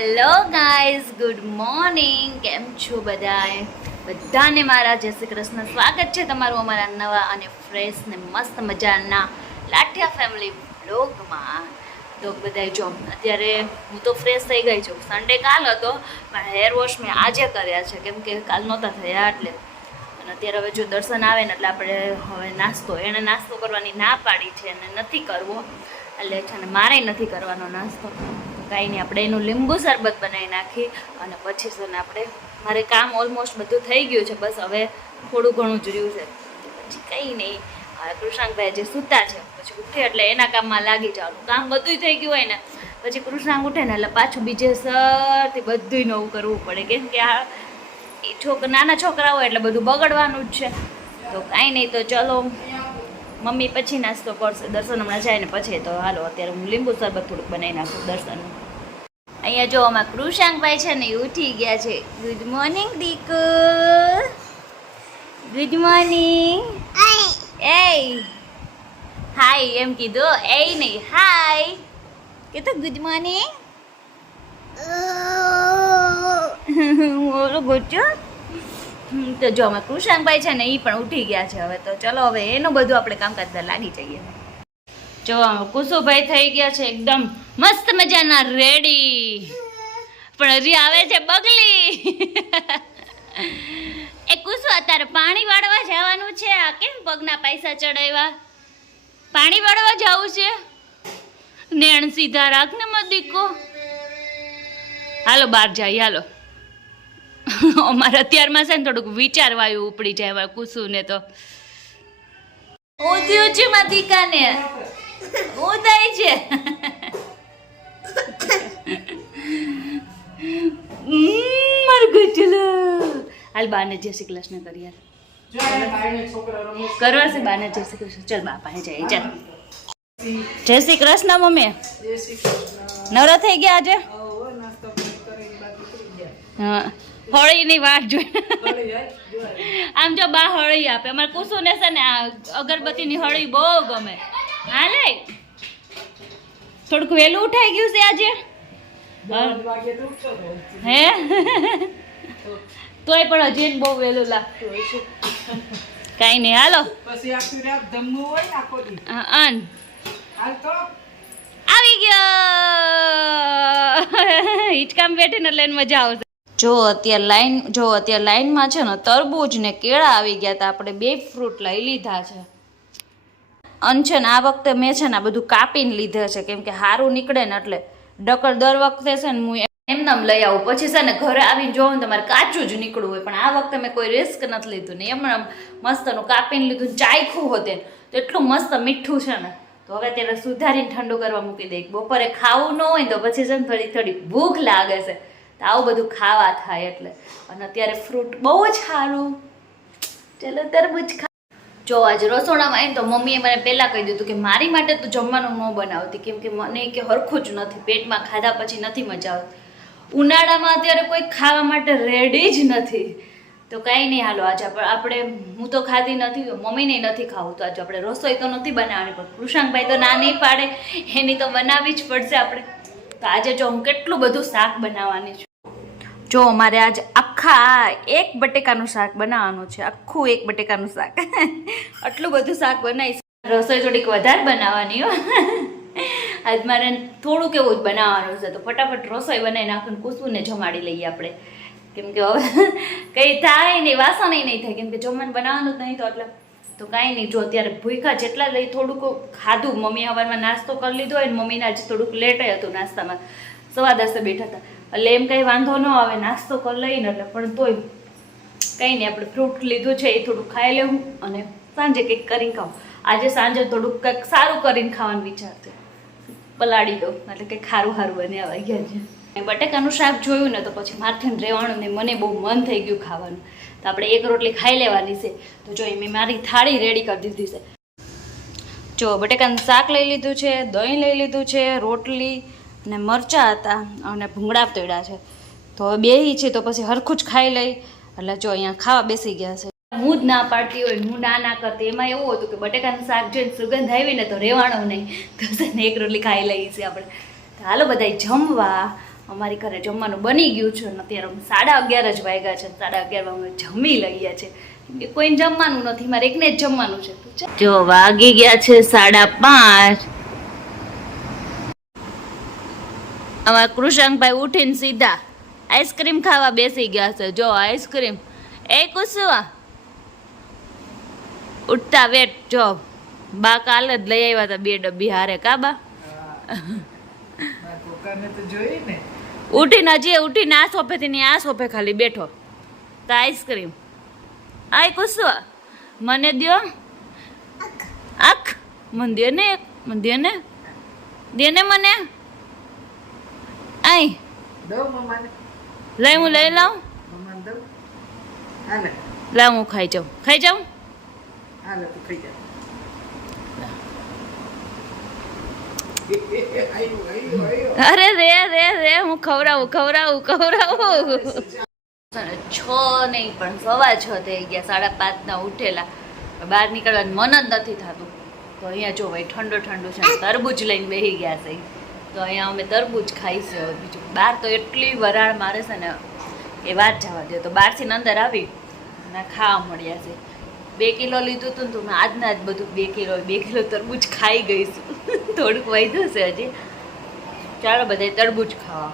Hello guys, good morning. કેમ છો બધાને મારા જય શ્રી કૃષ્ણ. સ્વાગત છે તમારું અમારા નવા અને ફ્રેશ ને મસ્ત મજાના લાઠિયા ફેમિલી બ્લોગમાં. તો બધાય જો અત્યારે હું તો ફ્રેશ થઈ ગઈ છું. સન્ડે કાલ હતો પણ હેર વોશ મેં આજે કર્યા છે કેમ કે કાલ નહોતા થયા એટલે. અને અત્યારે હવે જો દર્શન આવે ને એટલે આપણે હવે એણે નાસ્તો કરવાની ના પાડી છે અને નથી કરવો એટલે છે ને મારે નથી કરવાનો નાસ્તો. કાંઈ નહીં, આપણે એનું લીંબુ શરબત બનાવી નાખી અને પછી છે ને આપણે મારે કામ ઓલમોસ્ટ બધું થઈ ગયું છે, બસ હવે થોડું ઘણું જ રહ્યું છે. પછી કંઈ નહીં, કૃષ્ણાંકભાઈ જે સૂતા છે પછી ઉઠે એટલે એના કામમાં લાગી જવાનું. કામ બધું થઈ ગયું હોય ને પછી કૃષ્ણાંક ઉઠે ને એટલે પાછું બીજે સરથી બધું નવું કરવું પડે કેમ કે આ નાના છોકરા હોય એટલે બધું બગડવાનું જ છે. તો કાંઈ નહીં, તો ચલો મમ્મી પછી નાસ્તો કરશે, દર્શન હમણાં જાય ને પછી. તો હાલો અત્યારે હું લીંબુ શરબત થોડુંક બનાવી નાખું દર્શનનું. અહીંયા જો અમારા કૃષાંકભાઈ છે ને એ ઉઠી ગયા છે. Good morning Diku, good morning. એ હાય એમ કીધું, એ નહીં હાય કે તો ગુડ મોર્નિંગ. ઓલો ગોચો. તો જો અમે કૃષાંકભાઈ છે ને એ પણ ઉઠી ગયા છે હવે. તો ચલો હવે એનું બધું આપણે કામકાજ લાગી જઈએ. જો કુસુભાઈ થઈ ગયા છે એકદમ મસ્ત મજાના રેડી, પણ હજી આવે છે બગલી. એ કુસુ અત્યારે પાણી વાળવા જવાનું છે. આ કેમ પગના પૈસા ચડાવ્યા? પાણી વાળવા જવું છે. નેણ સીધા રાખ ને મત દીકો. હાલો બહાર જાય હાલો. અમારે અત્યારમાં છે ને થોડુંક વિચારવાયું ઉપડી જાય કુસુ ને. તો ઉધ્યું છે માં દીકાને ઉદાય છે. મારું ગચલો. હાલ બાને જય શ્રી કૃષ્ણ કરી યાર. કરવા છે બાને જય શ્રી કૃષ્ણ. ચાલ બાપા હે જાય ચાલ. જય શ્રી કૃષ્ણ મમ્મી. નવરા થઈ ગયા આજે? હા, હોળીની વાટ જોઈ. આમ જો બા હોળી આપે. અમારે કુસુને છે ને આ અગરબત્તીની હોળી બહુ ગમે. હા લે થોડુંક વહેલું ઉઠાઈ ગયું છે આજે. હે તોય પણ હજી બહુ વહેલું લાગતું હોય છે. કાંઈ નહીં હાલો. આવી ગયો. હિચકામ બેઠીને એટલે મજા આવશે. જો અત્યારે લાઈનમાં છે ને તરબૂચ ને કેળા આવી ગયા હતા. આપણે 2 ફ્રૂટ લઈ લીધા છે. અને છે ને આ વખતે મેં છે ને આ બધું કાપીને લીધા છે કેમ કે સારું નીકળે ને એટલે. ડકર દર વખતે છે ને હું એમને લઈ આવું પછી છે ને ઘરે આવીને જોઉં ને તમારે કાચું જ નીકળવું હોય. પણ આ વખતે મેં કોઈ રિસ્ક નથી લીધું ને એમને મસ્તનું કાપીને લીધું. ચાખ્યું હોતે તો એટલું મસ્ત મીઠું છે ને. તો હવે ત્યારે સુધારીને ઠંડુ કરવા મૂકી દઈ. બપોરે ખાવું ન હોય તો પછી છે ને થોડી ભૂખ લાગે છે તો આવું બધું ખાવા થાય એટલે. અને અત્યારે ફ્રૂટ બહુ જ સારું. ચલો તરબૂચ ખા. જો આજે રસોડામાં એમ તો મમ્મીએ મને પહેલાં કહી દીધું કે મારી માટે તો જમવાનું ન બનાવતી કેમ કે મને કે હરખું જ નથી, પેટમાં ખાધા પછી નથી મજા આવતી. ઉનાળામાં અત્યારે કોઈ ખાવા માટે રેડી જ નથી. તો કાંઈ નહીં હાલો આજે આપણે હું તો ખાધી નથી, મમ્મીને નથી ખાવું. તો આજે આપણે રસોઈ તો નથી બનાવવાની પણ કૃષાંકભાઈ તો ના નહીં પાડે, એની તો બનાવવી જ પડશે આપણે. તો આજે જો હું કેટલું બધું શાક બનાવવાની છું. જો અમારે આજે આખા 1 બટેકાનું શાક બનાવવાનું છે. આખું 1 બટેકાનું શાક. આટલું બધું શાક બનાવીશ. રસોઈ થોડીક વધારે બનાવવાની હો. આજ મારે થોડુંક એવું જ બનાવવાનું છે. તો ફટાફટ રસોઈ બનાવી નાખીને કુસુને જમાડી લઈએ આપણે કેમ કે હવે કંઈ થાય નહીં, વાસણ નહીં થાય કેમ કે જમવાનું બનાવવાનું જ નહીં તો એટલે. તો કાંઈ નહીં, જો અત્યારે ભૂખા જેટલા લઈ થોડુંક ખાધું. મમ્મી સવારમાં નાસ્તો કરી લીધો હોય ને મમ્મીને આજે થોડુંક લેટ હતું નાસ્તામાં, 10:15 બેઠા હતા એટલે એમ કંઈ વાંધો ન આવે નાસ્તો કરી લઈને એટલે. પણ તોય કંઈ નહીં, આપણે ફ્રૂટ લીધું છે એ થોડુંક ખાઈ લેવું અને સાંજે કંઈક કરીને ખાવું. આજે સાંજે થોડુંક કંઈક સારું કરીને ખાવાનું વિચારતું પલાળી દઉં એટલે કંઈક સારું બનાવવા ગયા છે. બટેકાનું શાક જોયું ને તો પછી મારથી રહેવાનું ને મને બહુ મન થઈ ગયું ખાવાનું. તો આપણે 1 રોટલી ખાઈ લેવાની છે. તો જો મેં મારી થાળી રેડી કરી દીધી છે. જો બટેકાનું શાક લઈ લીધું છે, દહીં લઈ લીધું છે, રોટલી ને મરચાં હતા અને ભૂંગળા તળ્યા છે. તો હવે બેહી છે તો પછી હરખું જ ખાઈ લઈ એટલે જો અહીંયા ખાવા બેસી ગયા છે. હું જ ના પાડતી હોય, હું ના કરતી. એમાં એવું હતું કે બટેકાનું શાક જોઈને સુગંધ આવી ને તો રહેવાનું નહીં, તો 1 રોટલી ખાઈ લઈએ છીએ આપણે. હાલો બધાય જમવા. અમારી ઘરે જમવાનું બની ગયું છે અને અત્યારે અમે 11:30 જ વાગ્યા છે. 11:30 અમે જમી લઈએ છીએ કેમ કે કોઈને જમવાનું નથી, મારે એકને જ જમવાનું છે. જો વાગી ગયા છે 5:30. અમારા કૃષાંકભાઈ ઉઠીને સીધા આઈસ્ક્રીમ ખાવા બેસી ગયા છે. જો આઈસ્ક્રીમ એ કુસુવા ઉઠતા વેટ જો બા કાલે જ લઈ આવ્યા હતા 2 ડબ્બી હારે કા બા ઉઠીને ઉઠીને આ સોફેથી આ સોફે ખાલી બેઠો તો આઈસ્ક્રીમ આય કુસુવા મને દ્યો આખ મને દે ને મને આય લઈ હું લઈ લાવ લાવ હું ખાઈ જાઉં અરે રે હું ખવડાવું 6 નહીં પણ 6:15 થઈ ગયા. 5:30 ઉઠેલા, બહાર નીકળવાનું મન જ નથી થતું. તો અહીંયા જો ભાઈ ઠંડુ છે, તરબૂચ લઈને બેસી ગયા છે. તો અહીંયા અમે તરબૂચ ખાઈશું. બીજું બહાર તો એટલી વરાળ મારે છે ને એ વાત જવા દો. તો બહારથી અંદર આવી અને ખાવા મળ્યા છે. 2 કિલો લીધું હતું ને તો મેં આજના જ બધું 2 કિલો તરબૂચ ખાઈ ગઈ છું. થોડુંક વધ્યું છે હજી. ચાલો બધા તરબૂચ ખાવા.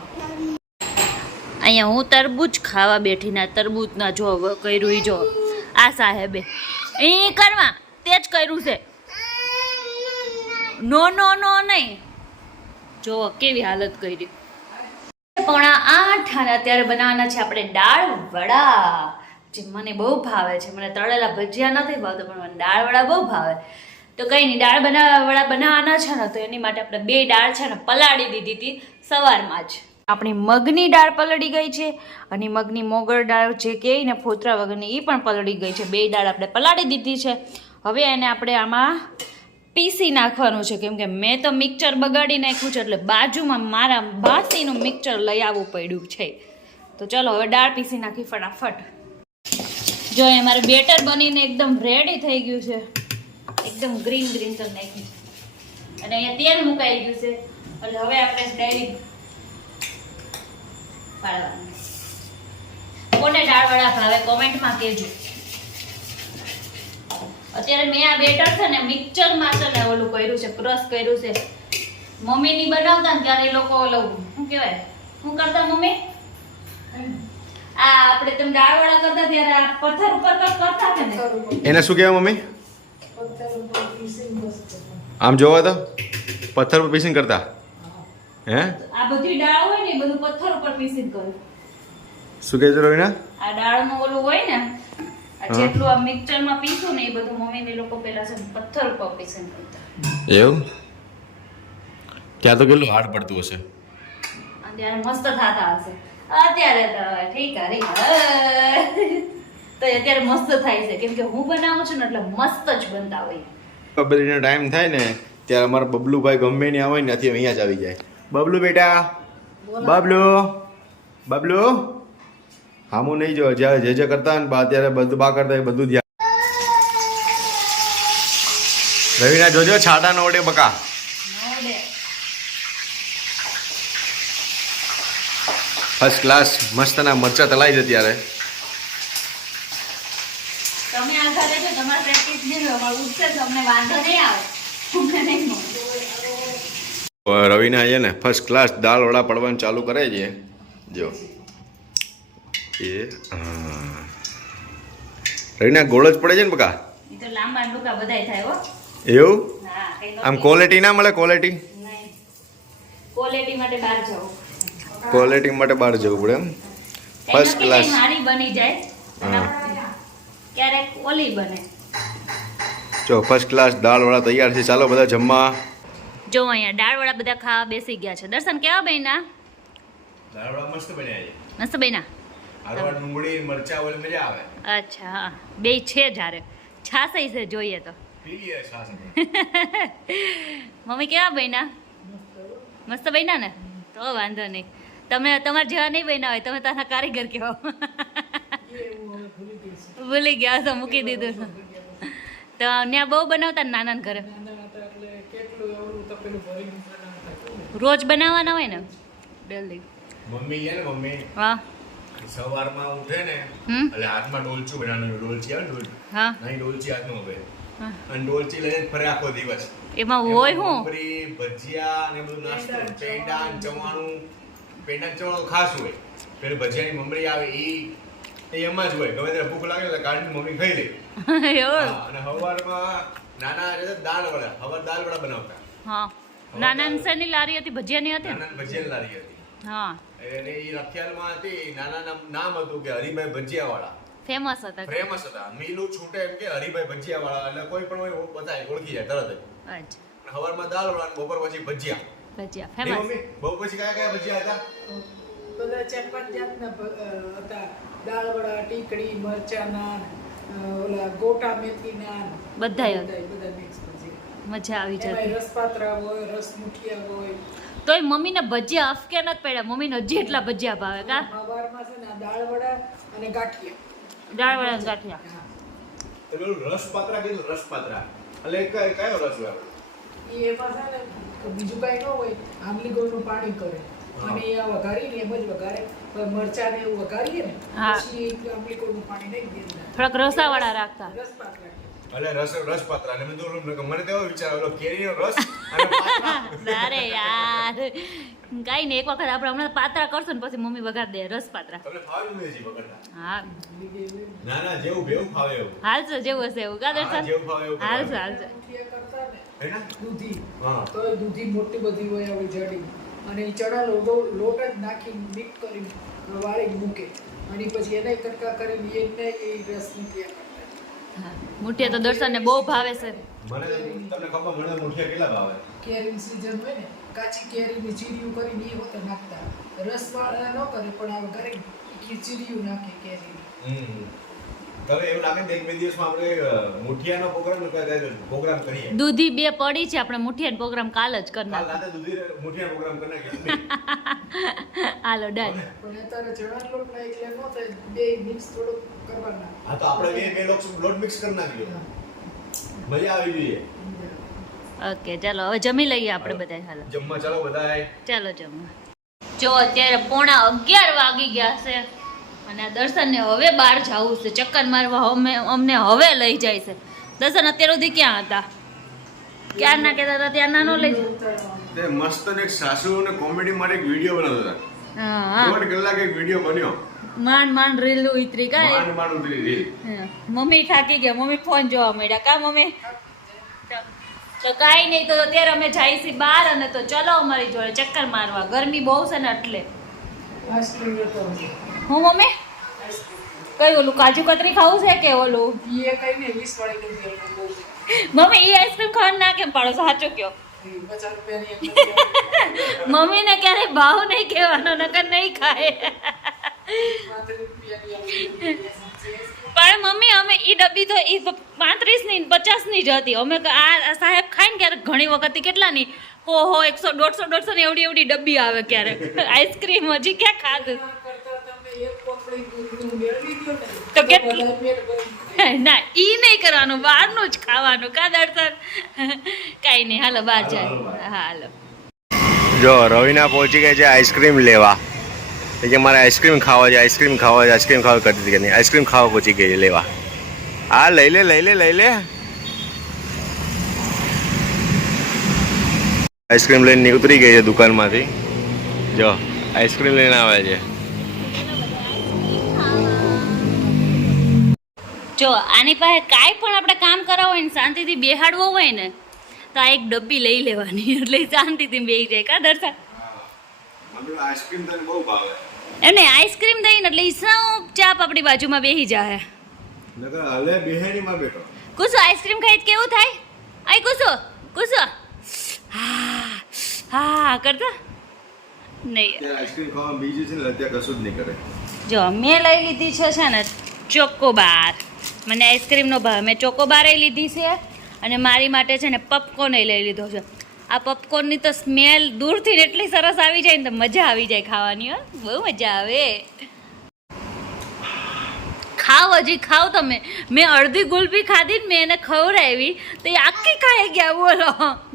અહીંયા હું તરબૂચ ખાવા બેઠીના તરબૂચના જો કર્યું જો આ સાહેબે અહીં કરવા તે જ કર્યું છે. નો નહીં જો કેવી હાલત કરી. 7:45 અને અત્યારે બનાવવાના છે આપણે દાળ વડા, જે મને બહુ ભાવે છે. મને તળેલા ભજીયા નથી ભાવતા પણ મને દાળ વડા બહુ ભાવે. તો કંઈ નહીં, દાળ વડા બનાવવાના છે ને તો એની માટે આપણે 2 દાળ છે ને પલાળી દીધી હતી સવારમાં જ. આપણી મગની દાળ પલળી ગઈ છે અને મગની મોગર દાળ જે કહે ને ફોતરા વગરની એ પણ પલળી ગઈ છે. 2 દાળ આપણે પલાળી દીધી છે. હવે એને આપણે આમાં પીસી નાખવાનું છે કેમ કે મેં તો મિક્સર બગાડી નાખ્યું છે એટલે બાજુમાં મારા બાસીનું મિક્સર લઈ આવવું પડ્યું છે. તો ચલો હવે દાળ પીસી નાખી ફટાફટ. જો એ મારે બેટર બનીને એકદમ રેડી થઈ ગયું છે, એકદમ ગ્રીન કરી નાખ્યું અને અહીંયા તેલ મુકાઈ ગયું છે એટલે હવે આપણે ડાયરેક્ટ પાડવાનું. કોને દાળ વડા ભાવે કોમેન્ટમાં કહેજો. અત્યારે મેં આ બેટર છે ને મિક્સરમાં છે ને ઓલું કર્યું છે, ક્રશ કર્યું છે. મમ્મીની બનાવતા ને ત્યારે એ લોકો ઓલું શું કહેવાય શું કરતા મમ્મી, આ આપણે તેમ દાળ વડા કરતા ત્યારે આ પથ્થર ઉપર કરતા હતા ને એને શું કહેવાય મમ્મી? આમ જોવા તો પથ્થર પર પીસીને કરતા. હે આ બધી દાળ હોય ને એ બધું પથ્થર ઉપર પીસીને કરે. શું કહે છે રોહિણા? આ દાળનું ઓલું હોય ને જેટલું આ મિક્સરમાં પીસું ને એ બધું મમ્મીને લોકો પહેલા છે પથ્થર ઉપર પીસીને કરતા. એવું? ત્યાં તો કેટલું હાર્ડ પડતું હશે. અત્યારે મસ્ત થતા હશે. અત્યારે તો ઠીક તો અત્યારે મસ્ત થાય છે કેમ કે હું બનાવું છું ને એટલે મસ્ત જ બનતા હોય. બબલીનો ટાઈમ થાય ને ત્યારે અમારા બબલુભાઈ ગમે ને આવે ને ત્યાંથી અહીંયા જ આવી જાય. બબલુ બેટા, બબલુ હામું નહીં જો જ્યારે જે કરતા ને બા ત્યારે બધું બા કરતા એ બધું ધ્યાન. રવિના જોજો છાટા ન ઓડે બકા. ફર્સ્ટ ક્લાસ મસ્તના મરચા તલાઈ છે ત્યારે. તમે આખા લેજો, તમારે પ્રેક્ટિસ નહીં હોય પણ ઉઠશે તમને વાંધો નહીં આવે. રવિના છે ને ફર્સ્ટ ક્લાસ દાળ વડા પડવાનું ચાલુ કરે છે જો એ. રવિના ગોળ જ પડે છે ને બકા? ઈ તો લાંબા ડુકા બધાય થાય હો. એવું? હા, કઈ આમ ક્વોલિટી ના મળે? ક્વોલિટી ક્વોલિટી માટે બહાર જવું. ક્વોલિટી માટે બહાર જવું પડે એમ. ફર્સ્ટ ક્લાસ હારી બની જાય ક્યારેક ઓલી બને. જો ફર્સ્ટ ક્લાસ દાળ વડા તૈયાર છે. ચાલો બધા જમવા. જો અહીંયા દાળ વડા બધા ખાવા બેસી ગયા છે. દર્શન કેવા બન્યા? દાળ વડા મસ્ત બન્યા છે. મસ્ત બન્યા. આલવા ડુંગળી મરચા ઓલી મજા આવે. અચ્છા હા, બે છે જારે છાસઈ છે જોઈએ તો. પીએ છાસ. મમ્મી કેવા બન્યા? મસ્ત બન્યા ને? તો વાંધો નહીં. તમે તમારા જેવા નહીં બન્યા હોય તમે તારા કારીગર કહો. ભૂલી ગયા તો મૂકી દીધું. તો ત્યાં બહુ બનાવતા ને નાના ઘરે? રોજ બનાવવાના હોય ને ડેલી. મમ્મી છે ને મમ્મી હા સવારમાં ઉઠે ને હમ એટલે હાથમાં ડોલચું બનાવવાનું ડોલચી આવે ને ડોલચું હા નહીં ડોલચી હાથમાં હવે હા. અને ડોલચી લઈને ફરે આખો દિવસ એમાં હોય હું મમરી ભજીયા ને બધું નાસ્તો પેંડા ને ચવાણું પેંડા ને ચવાણું ખાસ હોય પેલી ભજીયાની મમરી આવે એ એમાં જ હોય ગમે ત્યારે ભૂખ લાગે એટલે કાઢીને મમ્મી ખાઈ લે એવું હા, અને સવારમાં નાના હતા દાળ વડા સવાર દાળ વડા બનાવતા હા નાના અંશની લારી હતી ભજીયાની હતી ને? નાના ભજીયાની લારી હતી હા અને એ રખિયાલમાં હતી નાના નામ હતું કે હરિભાઈ ભજીયા વાળા ફેમસ હતા ફેમસ હતા મીલું છૂટે એમ કે હરિભાઈ ભજીયા વાળા એટલે કોઈ પણ હોય બધા ઓળખી જાય તરત જ અચ્છા સવારમાં દાળ વડા અને બપોર પછી ભજીયા ભજીયા નહીં ફેમસ મમ્મી બહુ પછી કયા કયા ભજીયા હતા બધા 4-5 જાતના હતા. દાળ વડા, ટીકડી, મરચાના, ઓલા ગોટા મેથીના, બધાય બધા mix ભજીયા. મજા આવી જતી એમાંય રસપાતરા હોય, રસ મુઠિયા હોય. તોય મમ્મીને ભજીયા અફકે નથી પડ્યા મમ્મીને હજી એટલા ભજીયા ભાવે કા સવારમાં છે ને આ દાળ વડા અને ગાંઠિયા. દાળ વડા ગાંઠિયા હા. તો પેલું રસપાત્રા કીધું રસપાત્રા એટલે કયો રસ હોય ઈ એમાં છે ને બીજું કાંઈ ન હોય, આંબલી ગોળનું પાણી કરે અને એ આ વઘારીને એમ જ વઘારે. પછી મરચાંને એવું વઘારીએ ને હા. પછી આંબલી ગોળનું પાણી નાખી દે. થોડાક રસાવાળા રાખતા રસપાતરા. એટલે રસપાત્રા એટલે મેં તો મને તો એવો વિચાર આવ્યો કેરીનો રસ અને પાત્રા અરે યાર કઈ ને એક વખત આપણે હમણાં પાત્રા કરશું ને પછી મમ્મી વગાડ દે રસ પાત્રા તમને ફાવે નહીં હજી વગરના હા ના ના જેવું ભેવું ફાવે એવું હાલશે જેવું હશે એવું કા હા, દર્શન જેવું ફાવે એવું હાલશે કરવાનું. હાલશે મુઠિયા કરતા ને હે ને? દૂધી હા તો એ દૂધી મોટી બધી હોય આવી જાડી અને એ ચણા લોટ જ નાખી મિક્સ કરીને વાળી મૂકે અને પછી એને કટકા કરીને એને એ રસ મૂક્યા કરતા. હા મુઠિયા તો દર્શનને બહુ ભાવે છે મને તમને ખબર મને મુઠિયા કેટલા ભાવે કેરીની સીઝન હોય ને કાચી કેરીની ચીરીયું કરીને એ હોતે નાખતા. રસવાળા ન કરે પણ આ ઘરે ચીરીયું નાખે કેરીની. તમે એવું લાગે ને એક બે દિવસમાં આપણે મુઠિયાનો પ્રોગ્રામ કરીએ દૂધી બે પડી છે આપણે મુઠિયાનો પ્રોગ્રામ કાલ જ કરી કાલ નાખો રાતે દૂધી મુઠિયાનો પ્રોગ્રામ કરી નાખીએ હાલો ડન પણ અત્યારે ચણા લોટના એટલે ન થાય, બે મિક્સ થોડુંક કરવાના. હા તો આપણે બે લોટ મિક્સ કરી નાખીએ મજા આવી જોઈએ ઓકે ચાલો હવે જમી લઈએ આપણે બધા હાલો જમવા ચાલો બધાય ચાલો જમવા જો અત્યારે 11:15 વાગી ગયા છે અને આ દર્શનને હવે બહાર જવું છે ચક્કર મારવા અમને હવે લઈ જાય છે દર્શન અત્યાર સુધી ક્યાં હતા ક્યાં ના કહેતા હતા ત્યાં નાનો લઈ જાય તે મસ્ત ને એક સાસુ અને કોમેડી માટે એક વિડિયો બનાવતા હા હતા 1.5 કલાક એક વિડિયો બન્યો માંડ રેલ ઉતરી કા માંડ માંડ ઉતરી રીલ હા. મમ્મી થાકી ગયા મમ્મી ફોન જોવા મળ્યા કા મમ્મી તો કાંઈ નહીં તો અત્યારે અમે જાય છીએ બહાર અને તો ચલો અમારી જોડે ચક્કર મારવા ગરમી બહુ છે ને એટલે આઈસ્ક્રીમ લેતો આવજો. હું મમ્મી કઈ ઓલું કાજુ કતરી ખાવું છે કે ઓલું ઈ એ કઈ ને 20 વાળી દૂધી એટલે બહુ છે. મમ્મી ઈ આઈસ્ક્રીમ ખાવાનું ના કેમ પાડો છો? સાચું કયો 50 રૂપિયાની એક નથી. મમ્મીને ક્યારે ભાવ નહીં કહેવાનો નકર નહીં ખાય 35 રૂપિયાની પણ મમ્મી અમે ઈ ડબ્બી તો ઈ 35 ની 50 ની જ હતી અમે આ સાહેબ ખાય ને ક્યારેક ઘણી વખત કેટલાની હો 100 150 ની એવડી ડબ્બી આવે ક્યારેક આઈસ્ક્રીમ હજી ક્યાં ખાધું કરતા તમે એક પોપડી દૂધનું મેળવી દો ને તો કેટલું? બધા પેટ ભરી ના ઈ નહીં કરવાનું બહારનું જ ખાવાનું કા દર્શન કાંઈ નહીં હાલો બહાર જાય હા હાલો જો રવિના પહોંચી ગઈ છે આઈસ્ક્રીમ લેવા એ કે મારે આઈસ્ક્રીમ ખાવા છે આઈસ્ક્રીમ ખાવા કરતી હતી કે નહીં આઈસ્ક્રીમ ખાવા પહોંચી ગઈ છે લેવા હા લઈ લે આઈસ્ક્રીમ લઈને ઉતરી ગઈ છે દુકાનમાંથી જો આઈસ્ક્રીમ લઈને આવે છે જો આની પાસે કાંઈ પણ આપણે કામ કરાવવું હોય ને શાંતિથી બેહાડવો હોય ને તો આ એક ડબ્બી લઈ લેવાની એટલે શાંતિથી બેહી જાય કા દર્શન આઈસ્ક્રીમ તને બહુ ભાવે એને આઈસ્ક્રીમ દઈને એટલે સાવ ચાપ આપણી બાજુમાં બેહી જાય નકર હલે બેહેની માં બેઠો કુસો આઈસ્ક્રીમ ખાઈ તો કેવું થાય આઈ કુસો હા હા કરતા નહીં આઈસ્ક્રીમ ખાવા બીજી છે ને અત્યારે કશું જ નહીં કરે જો મેં લઈ લીધી છે ને ચોકોબાર મને આઈસ્ક્રીમનો ભાવ મેં ચોકોબાર લીધી છે અને મારી માટે છે ને પપકોર્ન લઈ લીધો છે આ પપકોર્નની તો સ્મેલ દૂરથી એટલી સરસ આવી જાય ને તો મજા આવી જાય ખાવાની હો બહુ મજા આવે ખાવ હજી ખાવ તમે મેં અડધી ગુલપી ખાધી ને મેં એને ખવડાવી તો એ આખી ખાઈ ગયા બોલો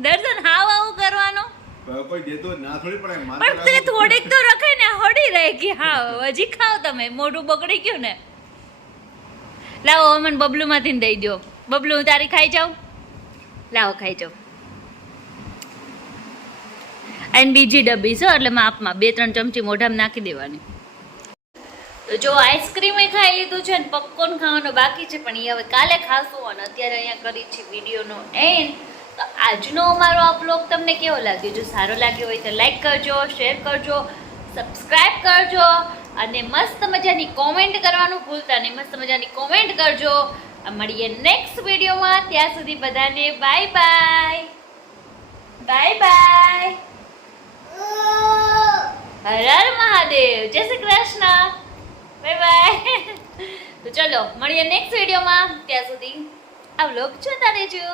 દર્શન હાવ આવું કરવાનું કોઈ દેતો ના થોડી પડે પણ તે થોડીક તો રખાય ને હળી રહે કે હા હજી ખાઓ તમે મોઢું બગડી ગયું ને લાવો મને બબલુ માંથી દઈ દો બબલુ હું તારી ખાઈ જાઉં લાવો ખાઈ જાઉં અને બીજી ડબ્બી છે એટલે માપમાં 2-3 ચમચી મોઢામાં નાખી દેવાની તો જો આઈસ્ક્રીમ ખાઈ લીધું છે ને પપકોર્ન ખાવાનો બાકી છે પણ એ હવે કાલે ખાશું અને અત્યારે અહીંયા કરી છે વિડીયોનો એન્ડ તો આજનો અમારો આ બ્લોગ તમને કેવો લાગ્યો જો સારો લાગ્યો હોય તો લાઈક કરજો શેર કરજો સબસ્ક્રાઇબ કરજો અને મસ્ત મજાની કોમેન્ટ કરવાનું ભૂલતા નહીં મસ્ત મજાની કોમેન્ટ કરજો મળીએ નેક્સ્ટ વિડીયોમાં ત્યાં સુધી બધાને bye bye bye by Har Har Mahadev જય શ્રી કૃષ્ણ બાય બાય તો ચલો મળીએ નેક્સ્ટ વિડીયોમાં ત્યાં સુધી આ વ્લોગ જોતા રહેજો